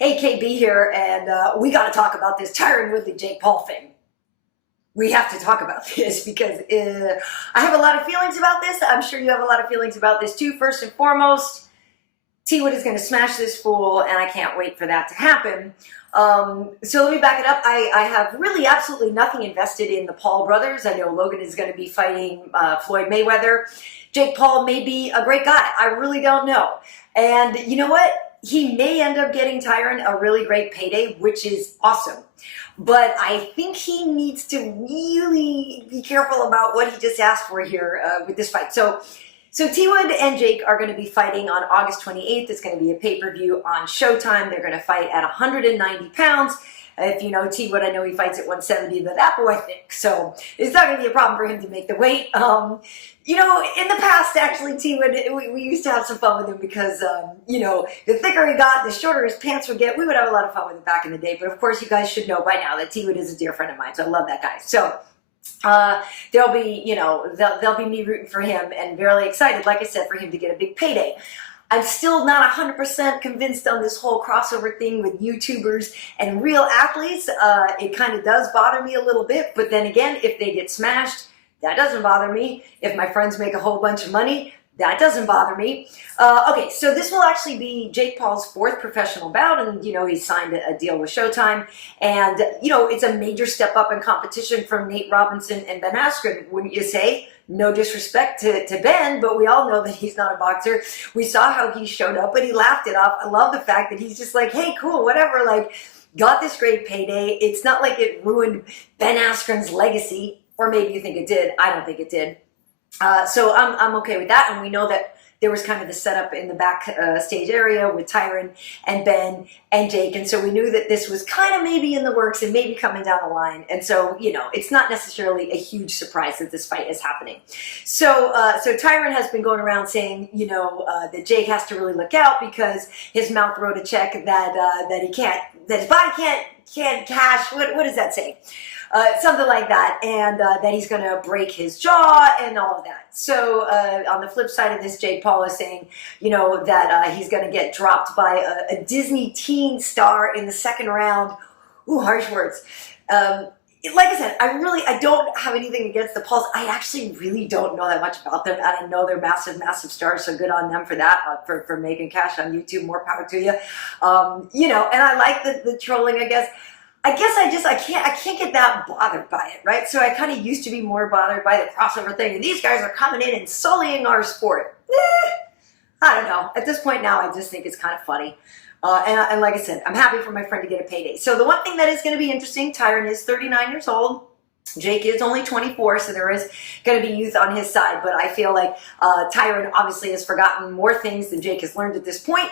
AKB here, and we got to talk about this Tyron Woodley Jake Paul thing. We have to talk about this because I have a lot of feelings about this. I'm sure you have a lot of feelings about this too. First and foremost, T Wood is going to smash this fool, and I can't wait for that to happen. So let me back it up. I have really absolutely nothing invested in the Paul brothers. I know Logan is going to be fighting Floyd Mayweather. Jake Paul may be a great guy. I really don't know. And you know what? He may end up getting Tyron a really great payday, which is awesome. But I think he needs to really be careful about what he just asked for here with this fight. So T Wood and Jake are going to be fighting on August 28th. It's going to be a pay-per-view on Showtime. They're going to fight at 190 pounds. If you know T Wood, I know he fights at 170, but that boy thick. So it's not going to be a problem for him to make the weight. You know, in the past, actually, T Wood, we used to have some fun with him because, you know, the thicker he got, the shorter his pants would get. We would have a lot of fun with him back in the day. But of course, you guys should know by now that T Wood is a dear friend of mine. So I love that guy. So there'll be, you know, there'll be me rooting for him and really excited, like I said, for him to get a big payday. I'm still not 100% convinced on this whole crossover thing with YouTubers and real athletes. It kind of does bother me a little bit, but then again, if they get smashed, that doesn't bother me. If my friends make a whole bunch of money, that doesn't bother me. Okay, so this will actually be Jake Paul's 4th professional bout, and, you know, he signed a deal with Showtime. And, you know, it's a major step up in competition from Nate Robinson and Ben Askren, wouldn't you say? No disrespect to Ben, but we all know that he's not a boxer. We saw how he showed up, but he laughed it off. I love the fact that he's just like, hey, cool, whatever, like, got this great payday. It's not like it ruined Ben Askren's legacy, or maybe you think it did. I don't think it did. So I'm okay with that, and we know that there was kind of the setup in the back stage area with Tyron and Ben and Jake, and so we knew that this was kind of maybe in the works and maybe coming down the line, and so, you know, it's not necessarily a huge surprise that this fight is happening. So Tyron has been going around saying, you know, that Jake has to really look out because his mouth wrote a check that he can't, that his body can't cash. What does that say? Something like that, and that he's going to break his jaw and all of that. So on the flip side of this, Jake Paul is saying, you know, that he's going to get dropped by a Disney teen star in the 2nd round. Ooh, harsh words. Like I said, I don't have anything against the Pauls. I actually really don't know that much about them, and I know they're massive, massive stars, so good on them for that, for making cash on YouTube. More power to you. You know, and I like the trolling, I guess. I can't get that bothered by it, right? So I kind of used to be more bothered by the crossover thing, and these guys are coming in and sullying our sport. I don't know. At this point now, I just think it's kind of funny. And like I said, I'm happy for my friend to get a payday. So the one thing that is going to be interesting, Tyron is 39 years old. Jake is only 24, so there is going to be youth on his side. But I feel like Tyron obviously has forgotten more things than Jake has learned at this point.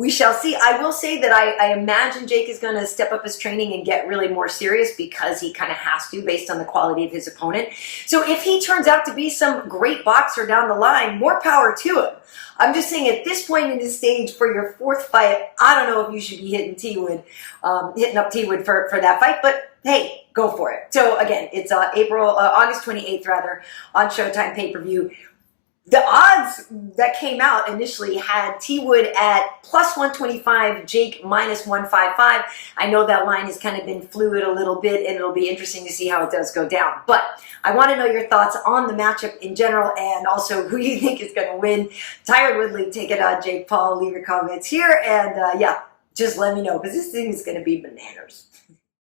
We shall see. I will say that I imagine Jake is going to step up his training and get really more serious because he kind of has to based on the quality of his opponent. So if he turns out to be some great boxer down the line, more power to him. I'm just saying at this point in this stage for your 4th fight, I don't know if you should be hitting hitting up T Wood for that fight, but hey, go for it. So again, it's August 28th rather on Showtime pay-per-view. The odds that came out initially had T Wood at +125, Jake -155. I know that line has kind of been fluid a little bit, and it'll be interesting to see how it does go down. But I want to know your thoughts on the matchup in general, and also who you think is going to win. Tyron Woodley, take it on Jake Paul. Leave your comments here, and yeah, just let me know, because this thing is going to be bananas.